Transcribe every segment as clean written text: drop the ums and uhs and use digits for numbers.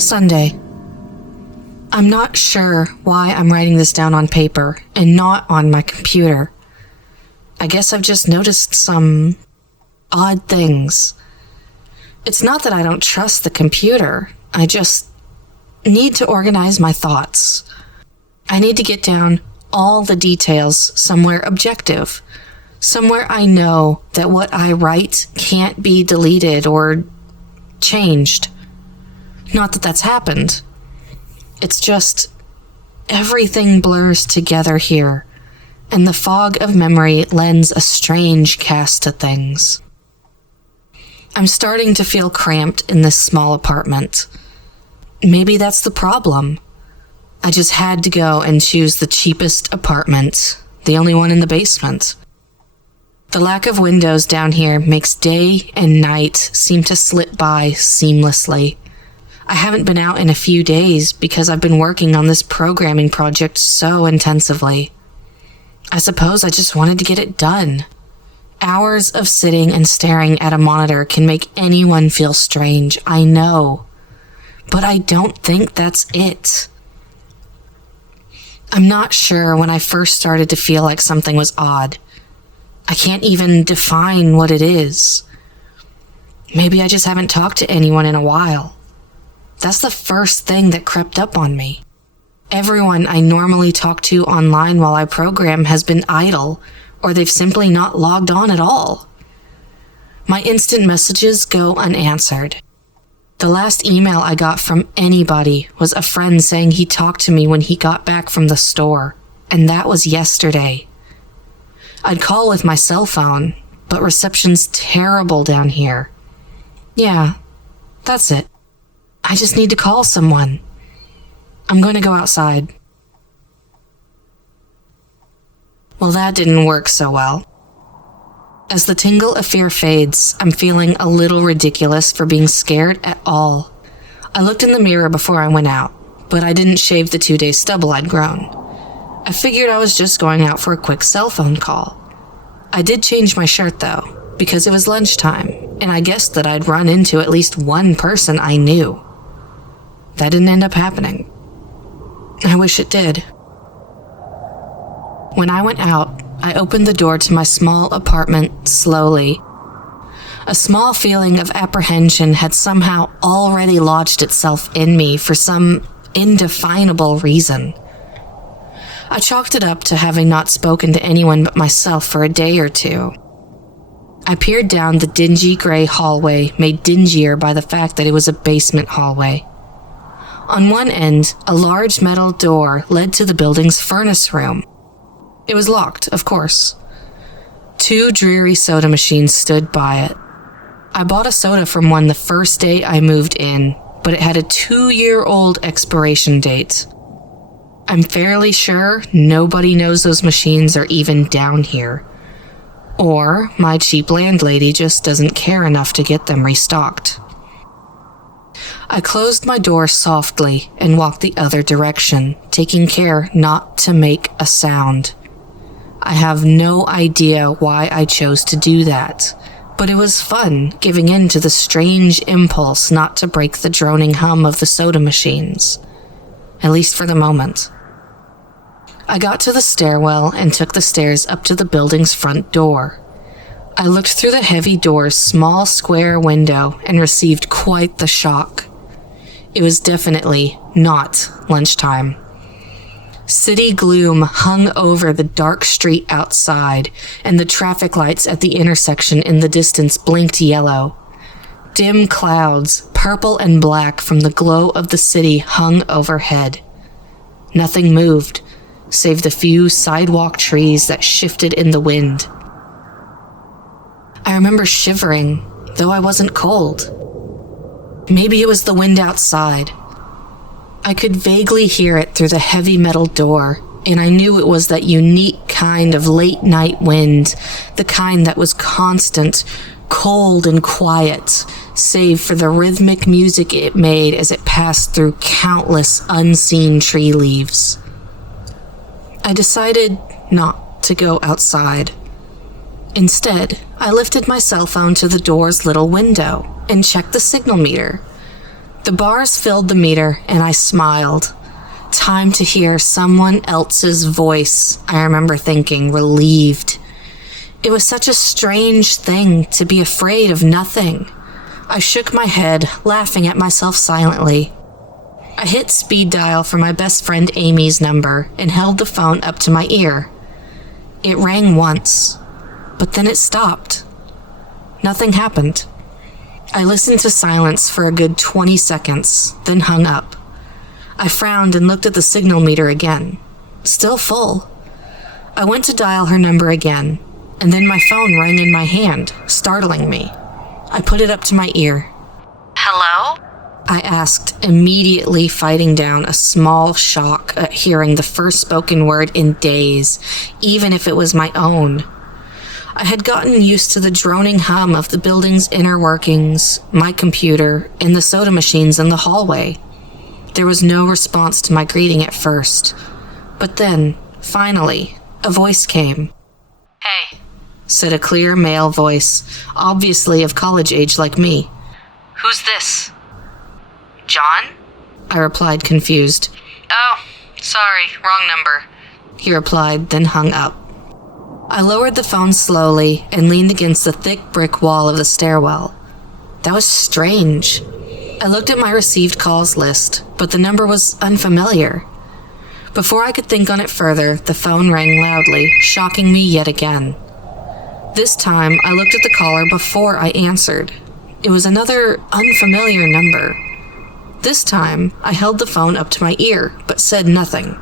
Sunday. I'm not sure why I'm writing this down on paper and not on my computer. I guess I've just noticed some odd things. It's not that I don't trust the computer. I just need to organize my thoughts. I need to get down all the details somewhere objective, somewhere I know that what I write can't be deleted or changed. Not that that's happened. It's just everything blurs together here, and the fog of memory lends a strange cast to things. I'm starting to feel cramped in this small apartment. Maybe that's the problem. I just had to go and choose the cheapest apartment, the only one in the basement. The lack of windows down here makes day and night seem to slip by seamlessly. I haven't been out in a few days because I've been working on this programming project so intensively. I suppose I just wanted to get it done. Hours of sitting and staring at a monitor can make anyone feel strange, I know. But I don't think that's it. I'm not sure when I first started to feel like something was odd. I can't even define what it is. Maybe I just haven't talked to anyone in a while. That's the first thing that crept up on me. Everyone I normally talk to online while I program has been idle, or they've simply not logged on at all. My instant messages go unanswered. The last email I got from anybody was a friend saying he talked to me when he got back from the store, and that was yesterday. I'd call with my cell phone, but reception's terrible down here. Yeah, that's it. I just need to call someone. I'm going to go outside. Well, that didn't work so well. As the tingle of fear fades, I'm feeling a little ridiculous for being scared at all. I looked in the mirror before I went out, but I didn't shave the 2-day stubble I'd grown. I figured I was just going out for a quick cell phone call. I did change my shirt though, because it was lunchtime, and I guessed that I'd run into at least one person I knew. That didn't end up happening. I wish it did. When I went out, I opened the door to my small apartment slowly. A small feeling of apprehension had somehow already lodged itself in me for some indefinable reason. I chalked it up to having not spoken to anyone but myself for a day or two. I peered down the dingy gray hallway, made dingier by the fact that it was a basement hallway. On one end, a large metal door led to the building's furnace room. It was locked, of course. 2 dreary soda machines stood by it. I bought a soda from one the first day I moved in, but it had a 2-year-old expiration date. I'm fairly sure nobody knows those machines are even down here. Or my cheap landlady just doesn't care enough to get them restocked. I closed my door softly and walked the other direction, taking care not to make a sound. I have no idea why I chose to do that, but it was fun giving in to the strange impulse not to break the droning hum of the soda machines, at least for the moment. I got to the stairwell and took the stairs up to the building's front door. I looked through the heavy door's small square window and received quite the shock. It was definitely not lunchtime. City gloom hung over the dark street outside, and the traffic lights at the intersection in the distance blinked yellow. Dim clouds, purple and black from the glow of the city, hung overhead. Nothing moved, save the few sidewalk trees that shifted in the wind. I remember shivering, though I wasn't cold. Maybe it was the wind outside. I could vaguely hear it through the heavy metal door, and I knew it was that unique kind of late-night wind, the kind that was constant, cold and quiet, save for the rhythmic music it made as it passed through countless unseen tree leaves. I decided not to go outside. Instead, I lifted my cell phone to the door's little window and checked the signal meter. The bars filled the meter, and I smiled. Time to hear someone else's voice, I remember thinking, relieved. It was such a strange thing to be afraid of nothing. I shook my head, laughing at myself silently. I hit speed dial for my best friend Amy's number and held the phone up to my ear. It rang once, but then it stopped. Nothing happened. I listened to silence for a good 20 seconds, then hung up. I frowned and looked at the signal meter again. Still full. I went to dial her number again, and then my phone rang in my hand, startling me. I put it up to my ear. Hello? I asked, immediately fighting down a small shock at hearing the first spoken word in days, even if it was my own. I had gotten used to the droning hum of the building's inner workings, my computer, and the soda machines in the hallway. There was no response to my greeting at first. But then, finally, a voice came. Hey, said a clear male voice, obviously of college age like me. who's this? John? I replied, confused. Oh, sorry, wrong number. He replied, then hung up. I lowered the phone slowly and leaned against the thick brick wall of the stairwell. That was strange. I looked at my received calls list, but the number was unfamiliar. Before I could think on it further, the phone rang loudly, shocking me yet again. This time, I looked at the caller before I answered. It was another unfamiliar number. This time, I held the phone up to my ear, but said nothing.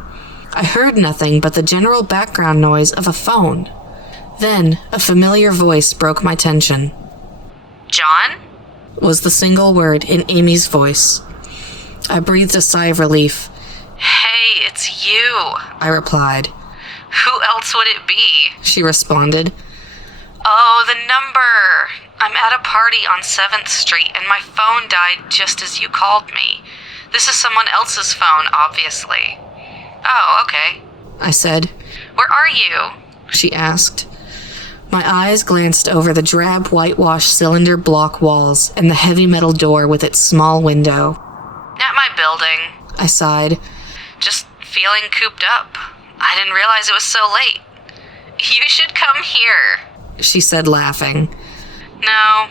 I heard nothing but the general background noise of a phone. Then, a familiar voice broke my tension. John? Was the single word in Amy's voice. I breathed a sigh of relief. Hey, it's you. I replied. Who else would it be? She responded. Oh, the number. I'm at a party on 7th Street and my phone died just as you called me. This is someone else's phone, obviously. Oh, okay, I said. Where are you? She asked. My eyes glanced over the drab whitewashed cylinder block walls and the heavy metal door with its small window. At my building. I sighed. Just feeling cooped up. I didn't realize it was so late. You should come here, she said, laughing. No,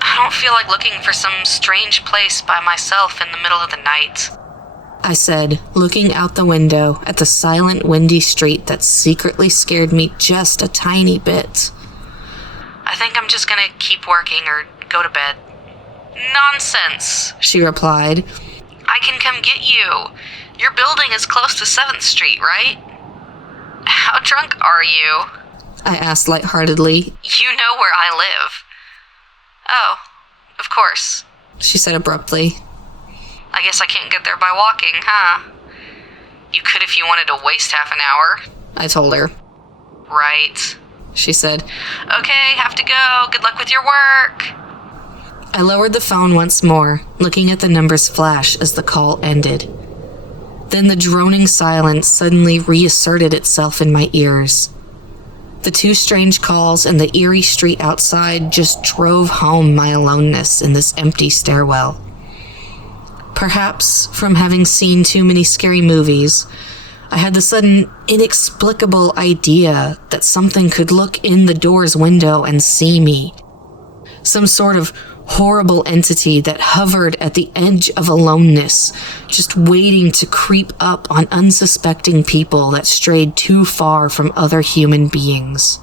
I don't feel like looking for some strange place by myself in the middle of the night, I said, looking out the window at the silent, windy street that secretly scared me just a tiny bit. I think I'm just gonna keep working or go to bed. Nonsense, she replied. I can come get you. Your building is close to 7th Street, right? How drunk are you? I asked lightheartedly. You know where I live. Oh, of course, she said abruptly. I guess I can't get there by walking, huh? You could if you wanted to waste half an hour, I told her. Right, she said. Okay, have to go. Good luck with your work. I lowered the phone once more, looking at the numbers flash as the call ended. Then the droning silence suddenly reasserted itself in my ears. The two strange calls and the eerie street outside just drove home my aloneness in this empty stairwell. Perhaps from having seen too many scary movies, I had the sudden inexplicable idea that something could look in the door's window and see me. Some sort of horrible entity that hovered at the edge of aloneness, just waiting to creep up on unsuspecting people that strayed too far from other human beings.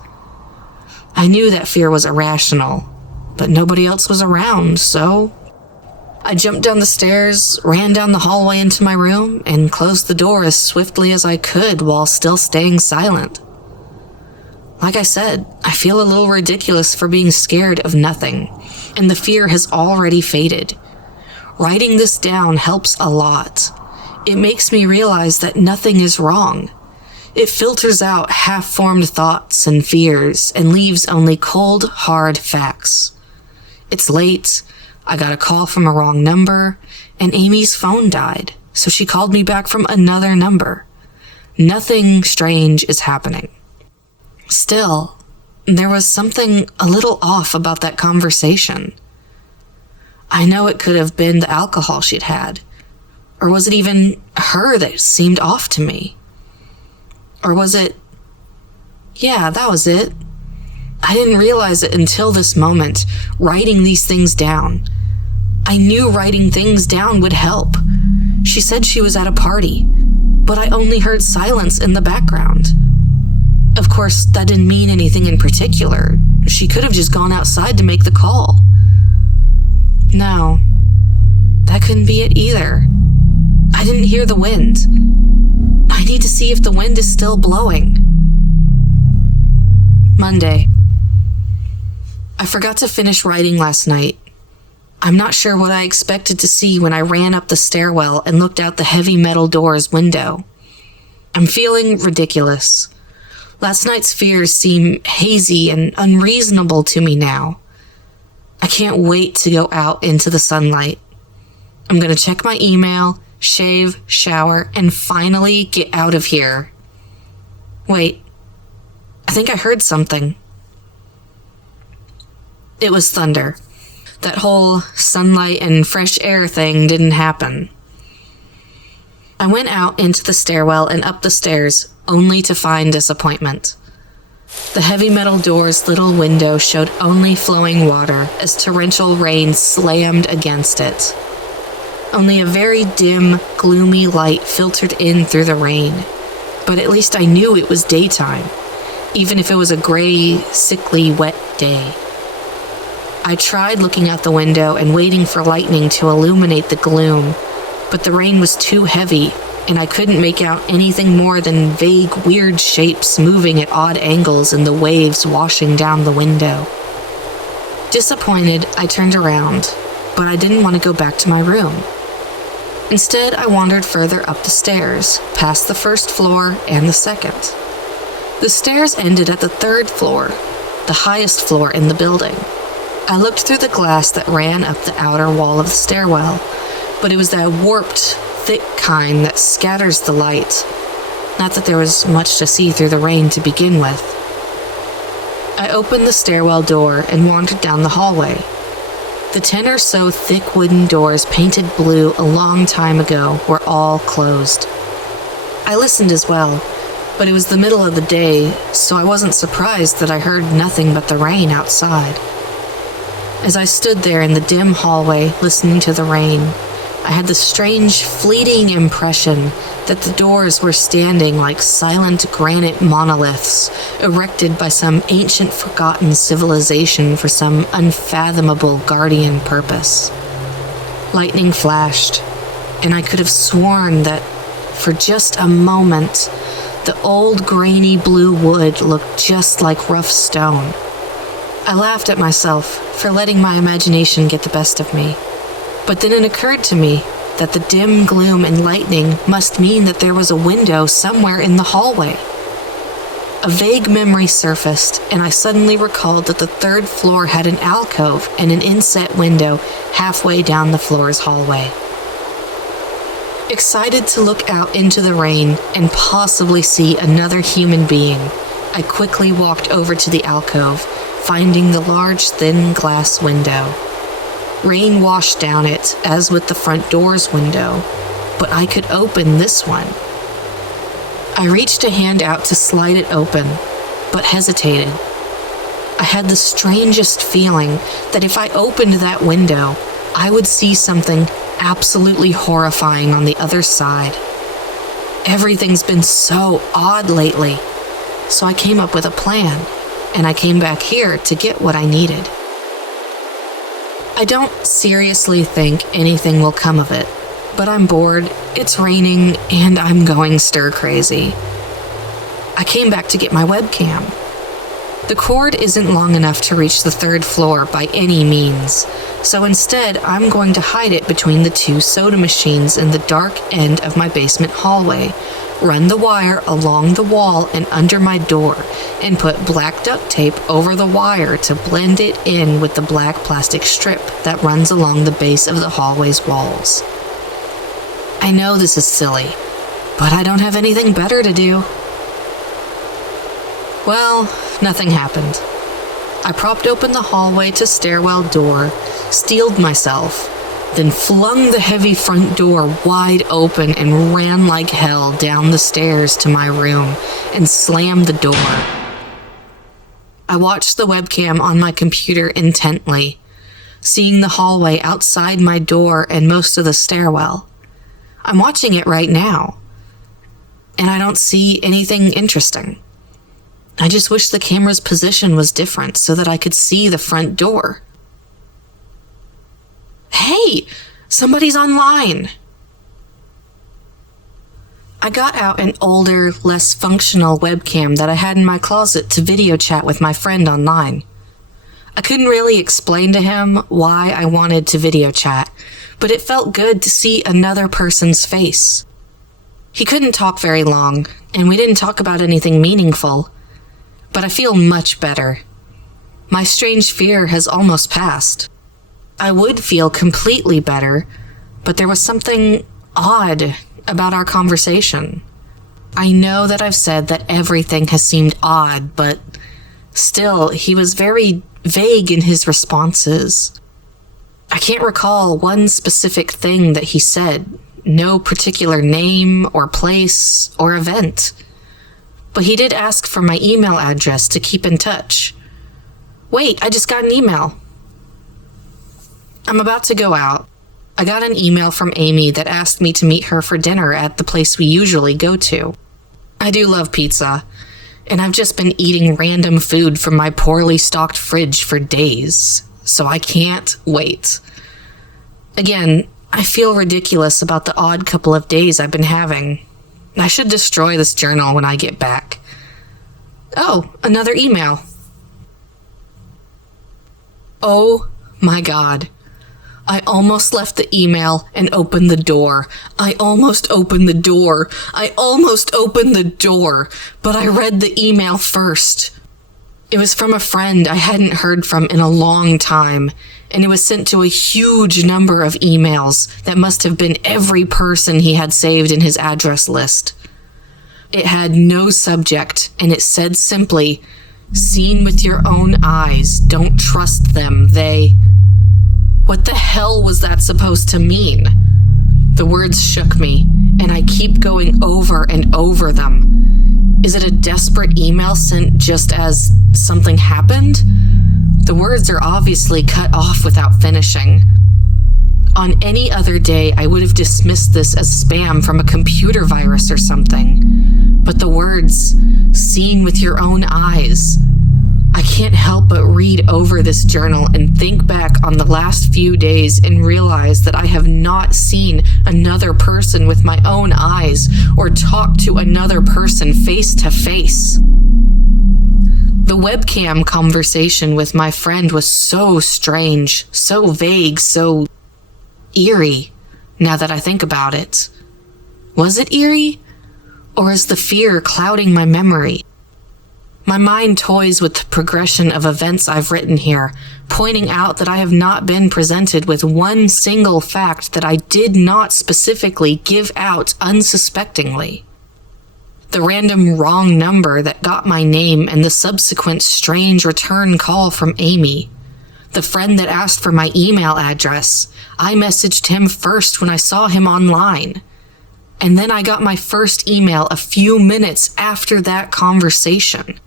I knew that fear was irrational, but nobody else was around, so I jumped down the stairs, ran down the hallway into my room, and closed the door as swiftly as I could while still staying silent. Like I said, I feel a little ridiculous for being scared of nothing, and the fear has already faded. Writing this down helps a lot. It makes me realize that nothing is wrong. It filters out half-formed thoughts and fears and leaves only cold, hard facts. It's late. I got a call from a wrong number, and Amy's phone died, so she called me back from another number. Nothing strange is happening. Still, there was something a little off about that conversation. I know it could have been the alcohol she'd had. Or was it even her that seemed off to me? Or was it... Yeah, that was it. I didn't realize it until this moment, writing these things down. I knew writing things down would help. She said she was at a party, but I only heard silence in the background. Of course, that didn't mean anything in particular. She could have just gone outside to make the call. No, that couldn't be it either. I didn't hear the wind. I need to see if the wind is still blowing. Monday. I forgot to finish writing last night. I'm not sure what I expected to see when I ran up the stairwell and looked out the heavy metal door's window. I'm feeling ridiculous. Last night's fears seem hazy and unreasonable to me now. I can't wait to go out into the sunlight. I'm going to check my email, shave, shower, and finally get out of here. Wait, I think I heard something. It was thunder. That whole sunlight and fresh air thing didn't happen. I went out into the stairwell and up the stairs, only to find disappointment. The heavy metal door's little window showed only flowing water as torrential rain slammed against it. Only a very dim, gloomy light filtered in through the rain, but at least I knew it was daytime, even if it was a gray, sickly, wet day. I tried looking out the window and waiting for lightning to illuminate the gloom, but the rain was too heavy, and I couldn't make out anything more than vague, weird shapes moving at odd angles in the waves washing down the window. Disappointed, I turned around, but I didn't want to go back to my room. Instead, I wandered further up the stairs, past the first floor and the second. The stairs ended at the third floor, the highest floor in the building. I looked through the glass that ran up the outer wall of the stairwell, but it was that warped, thick kind that scatters the light. Not that there was much to see through the rain to begin with. I opened the stairwell door and wandered down the hallway. The 10 or so thick wooden doors painted blue a long time ago were all closed. I listened as well, but it was the middle of the day, so I wasn't surprised that I heard nothing but the rain outside. As I stood there in the dim hallway, listening to the rain, I had the strange, fleeting impression that the doors were standing like silent granite monoliths, erected by some ancient forgotten civilization for some unfathomable guardian purpose. Lightning flashed, and I could have sworn that, for just a moment, the old grainy blue wood looked just like rough stone. I laughed at myself for letting my imagination get the best of me. But then it occurred to me that the dim gloom and lightning must mean that there was a window somewhere in the hallway. A vague memory surfaced, and I suddenly recalled that the third floor had an alcove and an inset window halfway down the floor's hallway. Excited to look out into the rain and possibly see another human being, I quickly walked over to the alcove, finding the large, thin glass window. Rain washed down it, as with the front door's window, but I could open this one. I reached a hand out to slide it open, but hesitated. I had the strangest feeling that if I opened that window, I would see something absolutely horrifying on the other side. Everything's been so odd lately, so I came up with a plan, and I came back here to get what I needed. I don't seriously think anything will come of it, but I'm bored, it's raining, and I'm going stir-crazy. I came back to get my webcam. The cord isn't long enough to reach the third floor by any means, so instead I'm going to hide it between the 2 soda machines in the dark end of my basement hallway, run the wire along the wall and under my door, and put black duct tape over the wire to blend it in with the black plastic strip that runs along the base of the hallway's walls. I know this is silly, but I don't have anything better to do. Well, nothing happened. I propped open the hallway to stairwell door, steeled myself, then flung the heavy front door wide open and ran like hell down the stairs to my room and slammed the door. I watched the webcam on my computer intently, seeing the hallway outside my door and most of the stairwell. I'm watching it right now, and I don't see anything interesting. I just wish the camera's position was different so that I could see the front door. Hey, somebody's online. I got out an older, less functional webcam that I had in my closet to video chat with my friend online. I couldn't really explain to him why I wanted to video chat, but it felt good to see another person's face. He couldn't talk very long, and we didn't talk about anything meaningful, but I feel much better. My strange fear has almost passed. I would feel completely better, but there was something odd about our conversation. I know that I've said that everything has seemed odd, but still, he was very vague in his responses. I can't recall one specific thing that he said, no particular name or place or event. But he did ask for my email address to keep in touch. Wait, I just got an email. I'm about to go out. I got an email from Amy that asked me to meet her for dinner at the place we usually go to. I do love pizza, and I've just been eating random food from my poorly stocked fridge for days, so I can't wait. Again, I feel ridiculous about the odd couple of days I've been having. I should destroy this journal when I get back. Oh, another email. Oh my God. I almost left the email and opened the door. I almost opened the door, but I read the email first. It was from a friend I hadn't heard from in a long time, and it was sent to a huge number of emails that must have been every person he had saved in his address list. It had no subject, and it said simply, "Seen with your own eyes, don't trust them, they..." What the hell was that supposed to mean? The words shook me, and I keep going over and over them. Is it a desperate email sent just as something happened? The words are obviously cut off without finishing. On any other day, I would have dismissed this as spam from a computer virus or something. But the words, "seen with your own eyes," I can't help but read over this journal and think back on the last few days and realize that I have not seen another person with my own eyes or talked to another person face to face. The webcam conversation with my friend was so strange, so vague, so eerie, now that I think about it. Was it eerie? Or is the fear clouding my memory? My mind toys with the progression of events I've written here, pointing out that I have not been presented with one single fact that I did not specifically give out unsuspectingly. The random wrong number that got my name and the subsequent strange return call from Amy. The friend that asked for my email address. I messaged him first when I saw him online. And then I got my first email a few minutes after that conversation.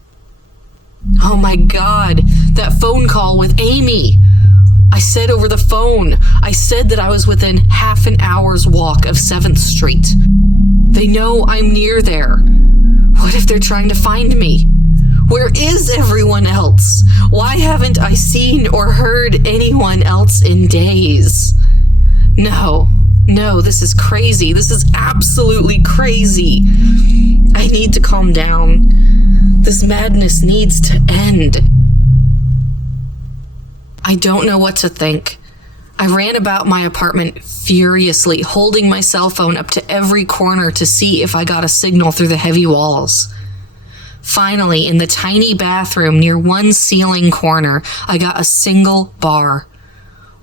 Oh my God, that phone call with Amy. I said over the phone, I said that I was within half an hour's walk of 7th Street. They know I'm near there. What if they're trying to find me? Where is everyone else? Why haven't I seen or heard anyone else in days? No, this is crazy. This is absolutely crazy. I need to calm down. This madness needs to end. I don't know what to think. I ran about my apartment furiously, holding my cell phone up to every corner to see if I got a signal through the heavy walls. Finally, in the tiny bathroom near one ceiling corner, I got a single bar.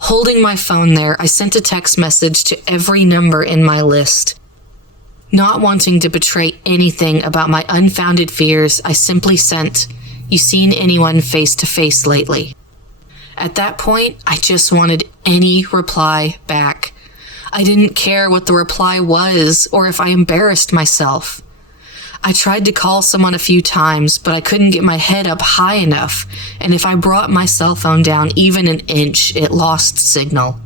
Holding my phone there, I sent a text message to every number in my list. Not wanting to betray anything about my unfounded fears, I simply sent, "You seen anyone face to face lately?" At that point, I just wanted any reply back. I didn't care what the reply was or if I embarrassed myself. I tried to call someone a few times, but I couldn't get my head up high enough, and if I brought my cell phone down even an inch, it lost signal.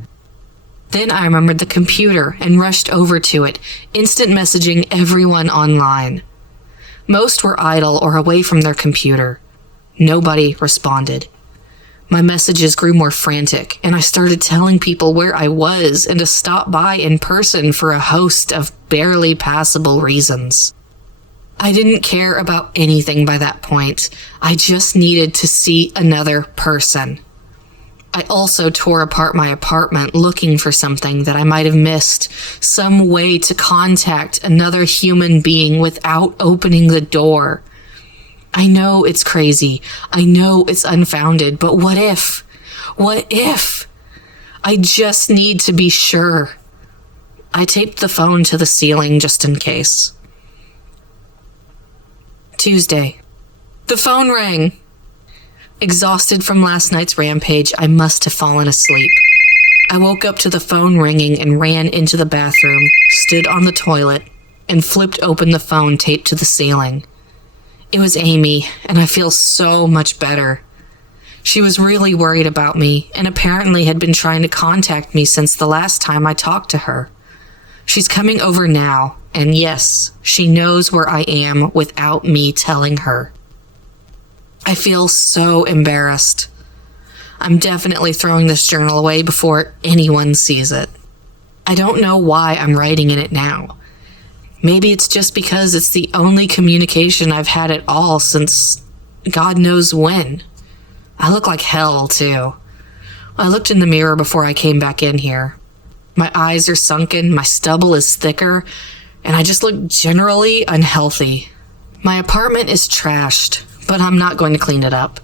Then I remembered the computer and rushed over to it, instant messaging everyone online. Most were idle or away from their computer. Nobody responded. My messages grew more frantic, and I started telling people where I was and to stop by in person for a host of barely passable reasons. I didn't care about anything by that point. I just needed to see another person. I also tore apart my apartment looking for something that I might have missed, some way to contact another human being without opening the door. I know it's crazy. I know it's unfounded, but what if? What if? I just need to be sure. I taped the phone to the ceiling just in case. Tuesday. The phone rang. Exhausted from last night's rampage, I must have fallen asleep. I woke up to the phone ringing and ran into the bathroom, stood on the toilet, and flipped open the phone taped to the ceiling. It was Amy, and I feel so much better. She was really worried about me, and apparently had been trying to contact me since the last time I talked to her. She's coming over now, and yes, she knows where I am without me telling her. I feel so embarrassed. I'm definitely throwing this journal away before anyone sees it. I don't know why I'm writing in it now. Maybe it's just because it's the only communication I've had at all since God knows when. I look like hell, too. I looked in the mirror before I came back in here. My eyes are sunken, my stubble is thicker, and I just look generally unhealthy. My apartment is trashed, but I'm not going to clean it up.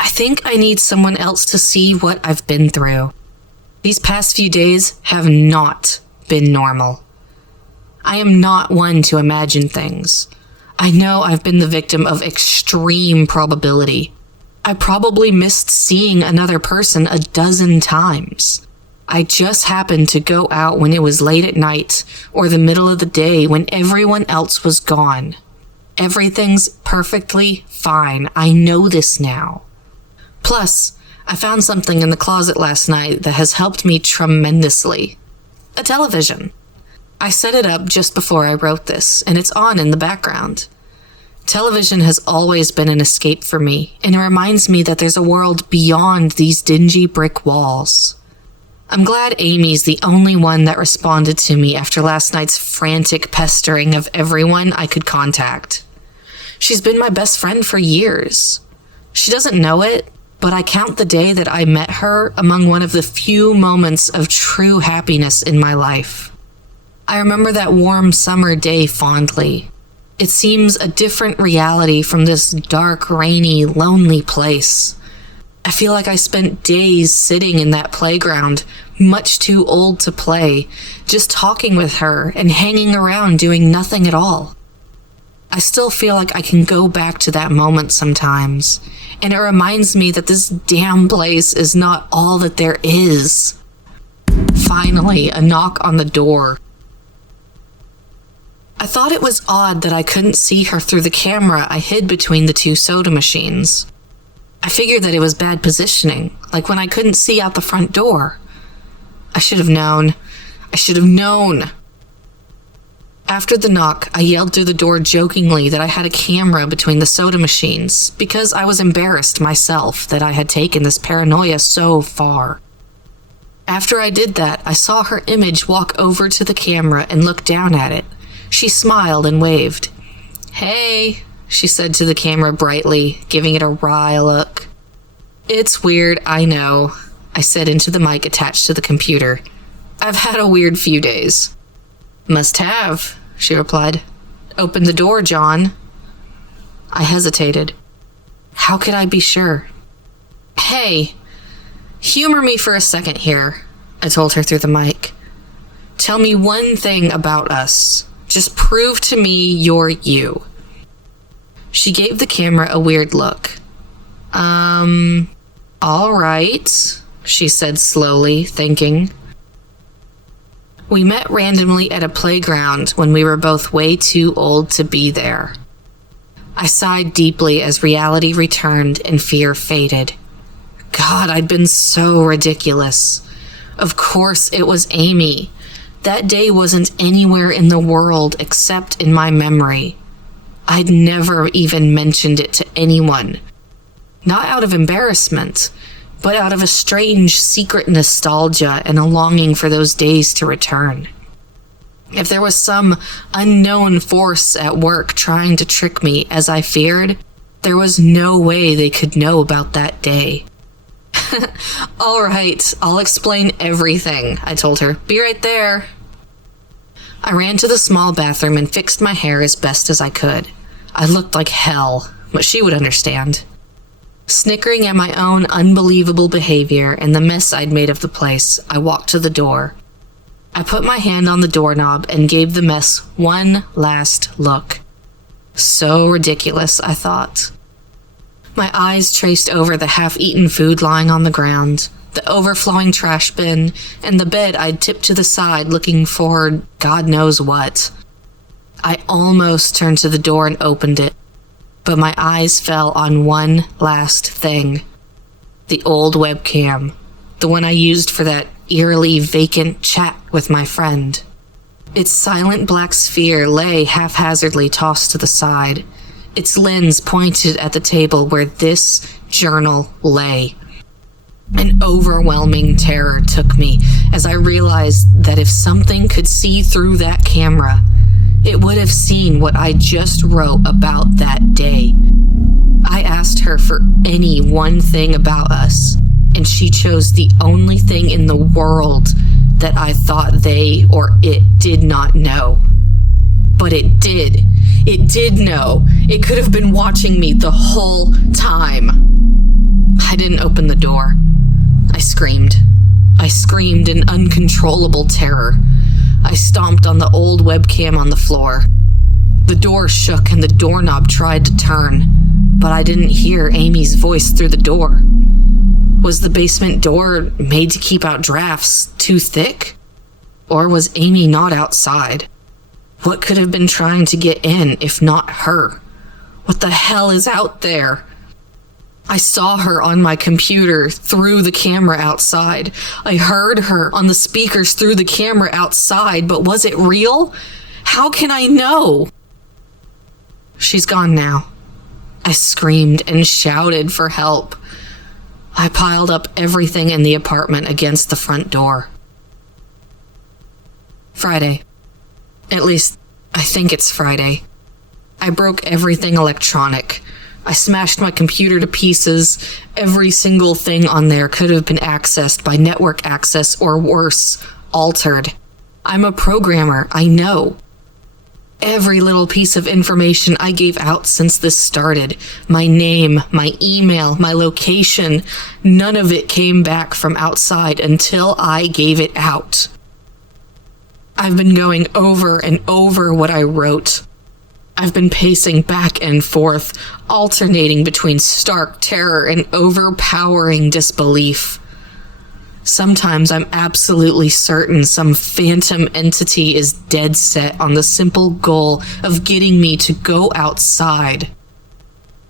I think I need someone else to see what I've been through. These past few days have not been normal. I am not one to imagine things. I know I've been the victim of extreme probability. I probably missed seeing another person a dozen times. I just happened to go out when it was late at night or the middle of the day when everyone else was gone. Everything's perfectly fine. I know this now. Plus, I found something in the closet last night that has helped me tremendously. A television. I set it up just before I wrote this, and it's on in the background. Television has always been an escape for me, and it reminds me that there's a world beyond these dingy brick walls. I'm glad Amy's the only one that responded to me after last night's frantic pestering of everyone I could contact. She's been my best friend for years. She doesn't know it, but I count the day that I met her among one of the few moments of true happiness in my life. I remember that warm summer day fondly. It seems a different reality from this dark, rainy, lonely place. I feel like I spent days sitting in that playground, much too old to play, just talking with her and hanging around doing nothing at all. I still feel like I can go back to that moment sometimes, and it reminds me that this damn place is not all that there is. Finally, a knock on the door. I thought it was odd that I couldn't see her through the camera I hid between the two soda machines. I figured that it was bad positioning, like when I couldn't see out the front door. I should have known. I should have known. After the knock, I yelled through the door jokingly that I had a camera between the soda machines because I was embarrassed myself that I had taken this paranoia so far. After I did that, I saw her image walk over to the camera and look down at it. She smiled and waved. "Hey," she said to the camera brightly, giving it a wry look. "It's weird, I know," I said into the mic attached to the computer. "I've had a weird few days." "Must have," she replied. "Open the door, John." I hesitated. How could I be sure? "Hey, humor me for a second here," I told her through the mic. "Tell me one thing about us. Just prove to me you're you." She gave the camera a weird look. All right, she said slowly, thinking. We met randomly at a playground when we were both way too old to be there. I sighed deeply as reality returned and fear faded. God, I'd been so ridiculous. Of course it was Amy. That day wasn't anywhere in the world except in my memory. I'd never even mentioned it to anyone. Not out of embarrassment, but out of a strange secret nostalgia and a longing for those days to return. If there was some unknown force at work trying to trick me, as I feared, there was no way they could know about that day. All right, I'll explain everything, I told her. Be right there. I ran to the small bathroom and fixed my hair as best as I could. I looked like hell, but she would understand. Snickering at my own unbelievable behavior and the mess I'd made of the place, I walked to the door. I put my hand on the doorknob and gave the mess one last look. So ridiculous, I thought. My eyes traced over the half-eaten food lying on the ground, the overflowing trash bin, and the bed I'd tipped to the side looking for God knows what. I almost turned to the door and opened it, but my eyes fell on one last thing. The old webcam, the one I used for that eerily vacant chat with my friend. Its silent black sphere lay haphazardly tossed to the side, its lens pointed at the table where this journal lay. An overwhelming terror took me as I realized that if something could see through that camera, it would have seen what I just wrote about that day. I asked her for any one thing about us, and she chose the only thing in the world that I thought they or it did not know. But it did. It did know. It could have been watching me the whole time. I didn't open the door. I screamed. I screamed in uncontrollable terror. I stomped on the old webcam on the floor. The door shook and the doorknob tried to turn, but I didn't hear Amy's voice through the door. Was the basement door made to keep out drafts too thick? Or was Amy not outside? What could have been trying to get in if not her? What the hell is out there? I saw her on my computer through the camera outside. I heard her on the speakers through the camera outside, but was it real? How can I know? She's gone now. I screamed and shouted for help. I piled up everything in the apartment against the front door. Friday. At least, I think it's Friday. I broke everything electronic. I smashed my computer to pieces. Every single thing on there could have been accessed by network access or worse, altered. I'm a programmer, I know. Every little piece of information I gave out since this started, my name, my email, my location, none of it came back from outside until I gave it out. I've been going over and over what I wrote. I've been pacing back and forth, alternating between stark terror and overpowering disbelief. Sometimes I'm absolutely certain some phantom entity is dead set on the simple goal of getting me to go outside.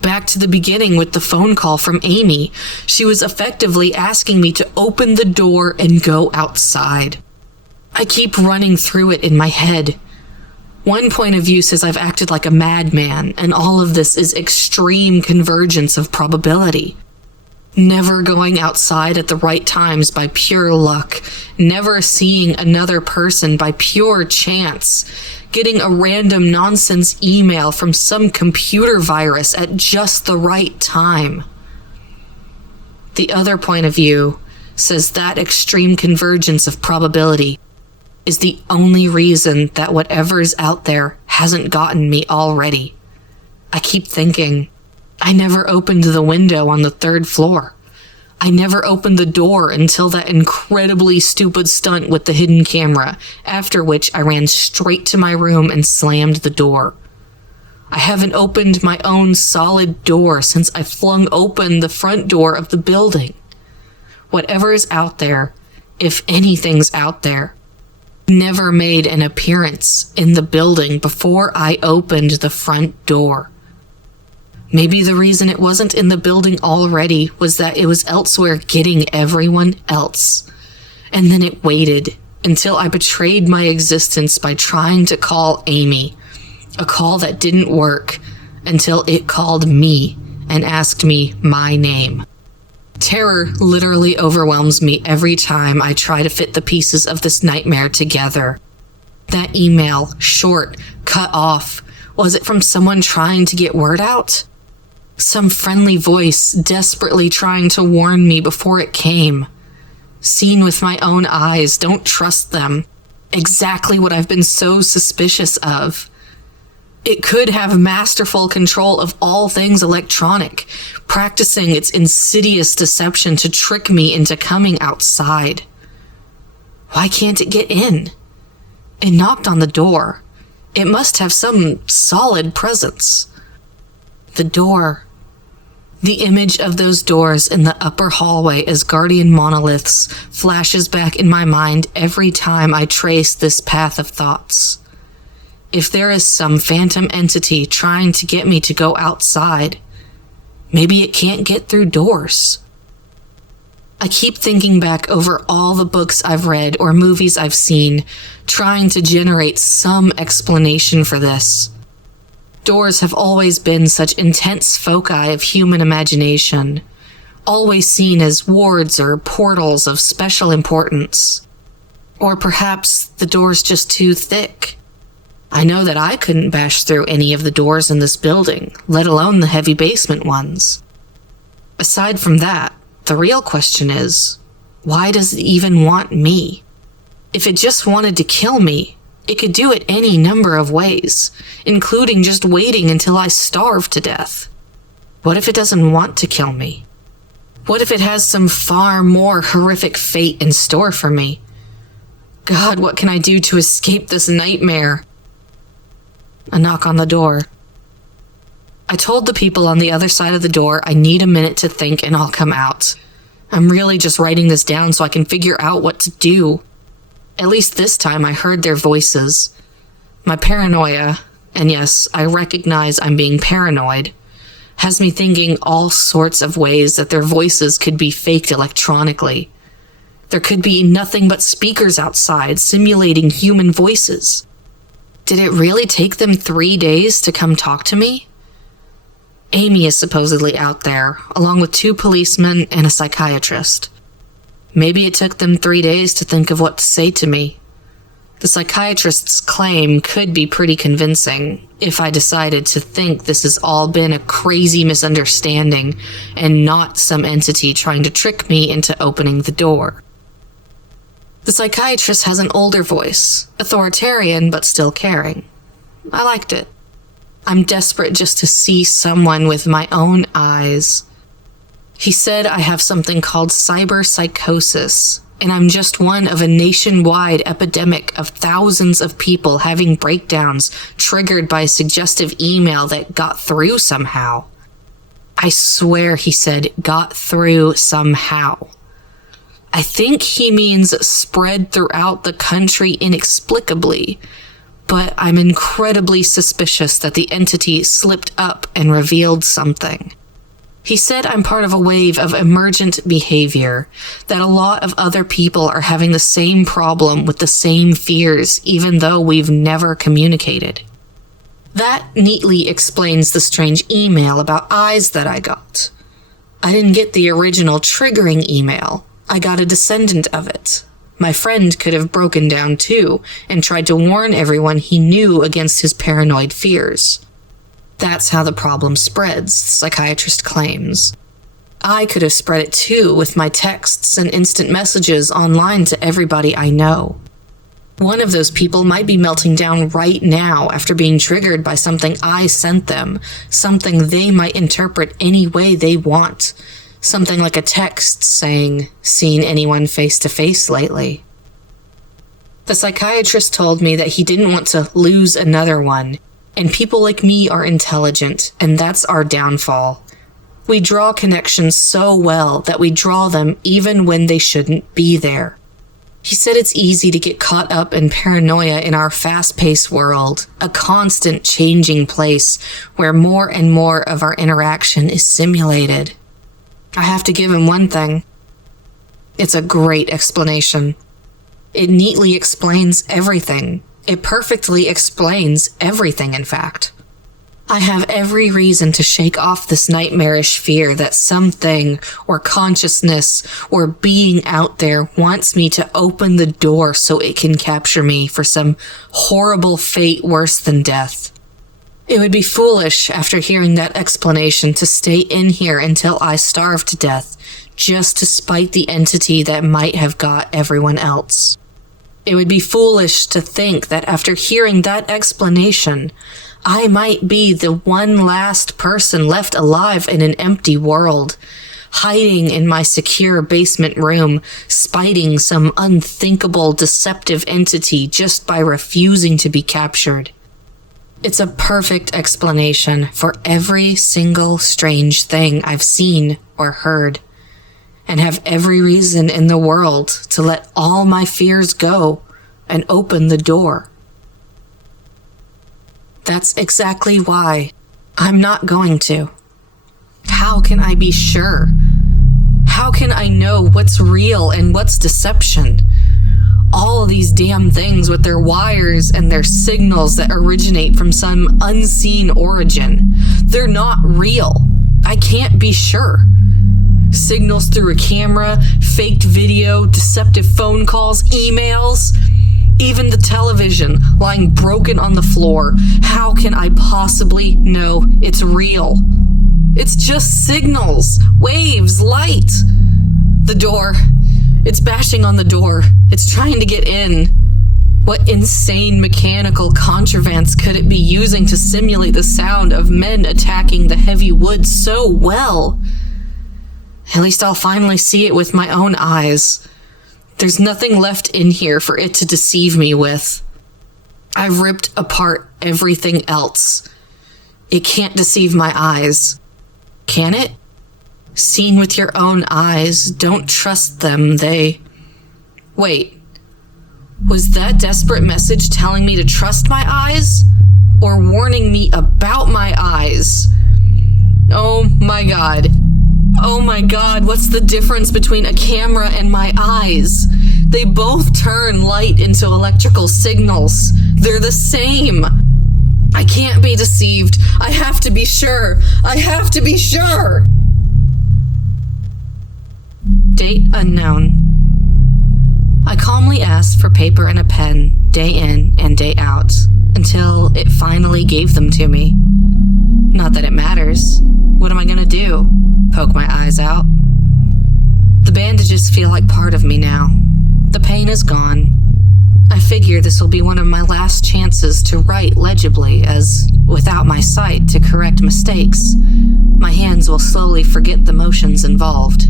Back to the beginning with the phone call from Amy, she was effectively asking me to open the door and go outside. I keep running through it in my head. One point of view says I've acted like a madman, and all of this is extreme convergence of probability. Never going outside at the right times by pure luck, never seeing another person by pure chance, getting a random nonsense email from some computer virus at just the right time. The other point of view says that extreme convergence of probability is the only reason that whatever's out there hasn't gotten me already. I keep thinking, I never opened the window on the 3rd floor. I never opened the door until that incredibly stupid stunt with the hidden camera, after which I ran straight to my room and slammed the door. I haven't opened my own solid door since I flung open the front door of the building. whatever is out there, if anything's out there, never made an appearance in the building before I opened the front door. Maybe the reason it wasn't in the building already was that it was elsewhere getting everyone else. And then it waited until I betrayed my existence by trying to call Amy, a call that didn't work until it called me and asked me my name. Terror literally overwhelms me every time I try to fit the pieces of this nightmare together. That email, short, cut off, was it from someone trying to get word out? Some friendly voice desperately trying to warn me before it came. Seen with my own eyes, don't trust them. Exactly what I've been so suspicious of. It could have masterful control of all things electronic, practicing its insidious deception to trick me into coming outside. Why can't it get in? It knocked on the door. It must have some solid presence. The door. The image of those doors in the upper hallway as guardian monoliths flashes back in my mind every time I trace this path of thoughts. If there is some phantom entity trying to get me to go outside, maybe it can't get through doors. I keep thinking back over all the books I've read or movies I've seen, trying to generate some explanation for this. Doors have always been such intense foci of human imagination, always seen as wards or portals of special importance. Or perhaps the door's just too thick. I know that I couldn't bash through any of the doors in this building, let alone the heavy basement ones. Aside from that, the real question is, why does it even want me? If it just wanted to kill me, it could do it any number of ways, including just waiting until I starve to death. What if it doesn't want to kill me? What if it has some far more horrific fate in store for me? God, what can I do to escape this nightmare? A knock on the door. I told the people on the other side of the door I need a minute to think and I'll come out. I'm really just writing this down so I can figure out what to do. At least this time I heard their voices. My paranoia, and yes, I recognize I'm being paranoid, has me thinking all sorts of ways that their voices could be faked electronically. There could be nothing but speakers outside simulating human voices. Did it really take them 3 days to come talk to me? Amy is supposedly out there, along with 2 policemen and a psychiatrist. Maybe it took them 3 days to think of what to say to me. The psychiatrist's claim could be pretty convincing if I decided to think this has all been a crazy misunderstanding and not some entity trying to trick me into opening the door. The psychiatrist has an older voice, authoritarian but still caring. I liked it. I'm desperate just to see someone with my own eyes. He said I have something called psychosis, and I'm just one of a nationwide epidemic of thousands of people having breakdowns triggered by a suggestive email that got through somehow. I swear he said got through somehow. I think he means spread throughout the country inexplicably, but I'm incredibly suspicious that the entity slipped up and revealed something. He said I'm part of a wave of emergent behavior, that a lot of other people are having the same problem with the same fears, even though we've never communicated. That neatly explains the strange email about eyes that I got. I didn't get the original triggering email. I got a descendant of it. My friend could have broken down too and tried to warn everyone he knew against his paranoid fears. That's how the problem spreads, the psychiatrist claims. I could have spread it too with my texts and instant messages online to everybody I know. One of those people might be melting down right now after being triggered by something I sent them, something they might interpret any way they want. Something like a text saying, "Seen anyone face to face lately?" The psychiatrist told me that he didn't want to lose another one, and people like me are intelligent, and that's our downfall. We draw connections so well that we draw them even when they shouldn't be there. He said it's easy to get caught up in paranoia in our fast-paced world, a constant changing place where more and more of our interaction is simulated. I have to give him one thing. It's a great explanation. It neatly explains everything. It perfectly explains everything, in fact. I have every reason to shake off this nightmarish fear that something or consciousness or being out there wants me to open the door so it can capture me for some horrible fate worse than death. It would be foolish, after hearing that explanation, to stay in here until I starve to death, just to spite the entity that might have got everyone else. It would be foolish to think that after hearing that explanation, I might be the one last person left alive in an empty world, hiding in my secure basement room, spiting some unthinkable deceptive entity just by refusing to be captured. It's a perfect explanation for every single strange thing I've seen or heard, and have every reason in the world to let all my fears go and open the door. That's exactly why I'm not going to. How can I be sure? How can I know what's real and what's deception? All of these damn things with their wires and their signals that originate from some unseen origin. They're not real. I can't be sure. Signals through a camera, faked video, deceptive phone calls, emails, even the television lying broken on the floor. How can I possibly know it's real? It's just signals, waves, light. The door. It's bashing on the door. It's trying to get in. What insane mechanical contrivance could it be using to simulate the sound of men attacking the heavy wood so well? At least I'll finally see it with my own eyes. There's nothing left in here for it to deceive me with. I've ripped apart everything else. It can't deceive my eyes. Can it? Seen with your own eyes, don't trust them, Wait. Was that desperate message telling me to trust my eyes? Or warning me about my eyes? Oh my god. Oh my god, what's the difference between a camera and my eyes? They both turn light into electrical signals. They're the same. I can't be deceived. I have to be sure. I have to be sure. Date unknown. I calmly asked for paper and a pen, day in and day out, until it finally gave them to me. Not that it matters. What am I gonna do? Poke my eyes out? The bandages feel like part of me now. The pain is gone. I figure this will be one of my last chances to write legibly, as, without my sight to correct mistakes, my hands will slowly forget the motions involved.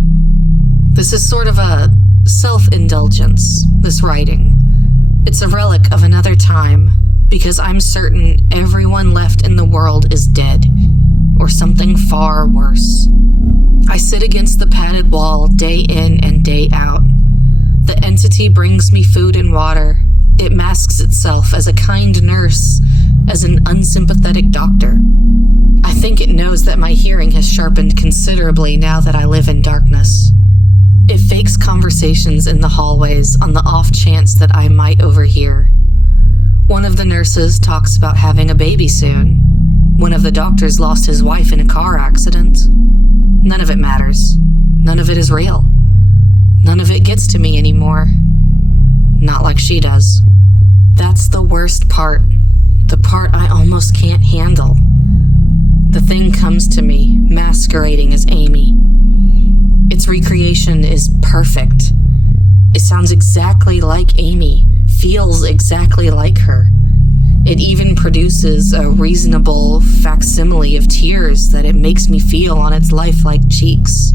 This is sort of a self-indulgence, this writing. It's a relic of another time, because I'm certain everyone left in the world is dead, or something far worse. I sit against the padded wall day in and day out. The entity brings me food and water. It masks itself as a kind nurse, as an unsympathetic doctor. I think it knows that my hearing has sharpened considerably now that I live in darkness. It fakes conversations in the hallways on the off chance that I might overhear. One of the nurses talks about having a baby soon. One of the doctors lost his wife in a car accident. None of it matters. None of it is real. None of it gets to me anymore. Not like she does. That's the worst part. The part I almost can't handle. The thing comes to me, masquerading as Amy. Its recreation is perfect. It sounds exactly like Amy, feels exactly like her. It even produces a reasonable facsimile of tears that it makes me feel on its lifelike cheeks.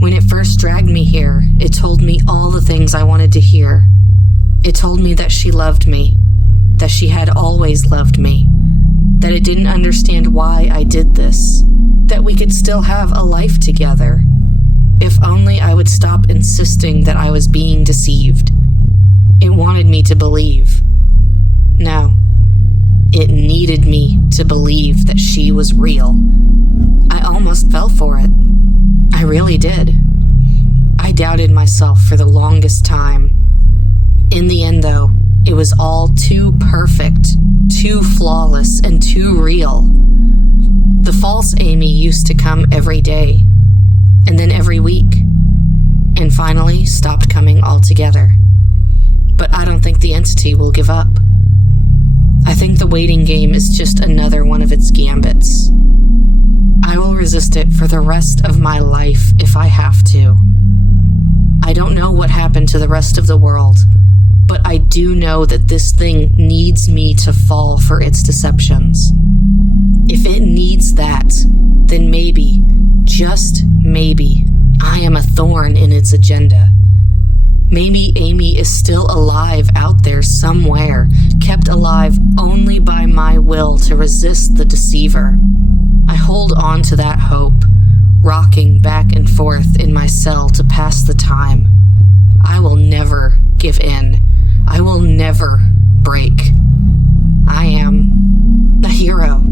When it first dragged me here, it told me all the things I wanted to hear. It told me that she loved me, that she had always loved me, that it didn't understand why I did this, that we could still have a life together. If only I would stop insisting that I was being deceived. It wanted me to believe. No, it needed me to believe that she was real. I almost fell for it. I really did. I doubted myself for the longest time. In the end, though, it was all too perfect, too flawless, and too real. The false Amy used to come every day, and then every week, and finally stopped coming altogether. But I don't think the entity will give up. I think the waiting game is just another one of its gambits. I will resist it for the rest of my life if I have to. I don't know what happened to the rest of the world, but I do know that this thing needs me to fall for its deceptions. If it needs that, then maybe, just maybe, I am a thorn in its agenda. Maybe Amy is still alive out there somewhere, kept alive only by my will to resist the deceiver. I hold on to that hope, rocking back and forth in my cell to pass the time. I will never give in. I will never break. I am a hero.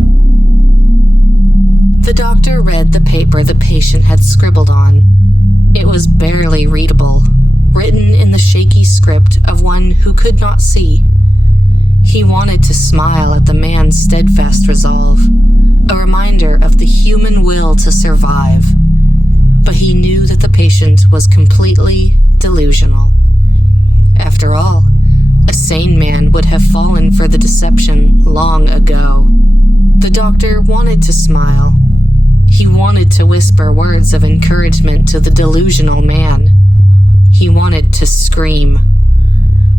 The doctor read the paper the patient had scribbled on. It was barely readable, written in the shaky script of one who could not see. He wanted to smile at the man's steadfast resolve, a reminder of the human will to survive, but he knew that the patient was completely delusional. After all, a sane man would have fallen for the deception long ago. The doctor wanted to smile. He wanted to whisper words of encouragement to the delusional man. He wanted to scream.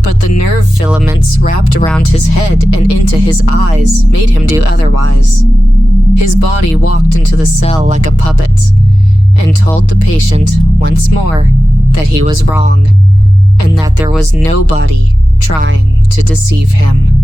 But the nerve filaments wrapped around his head and into his eyes made him do otherwise. His body walked into the cell like a puppet and told the patient once more that he was wrong and that there was nobody trying to deceive him.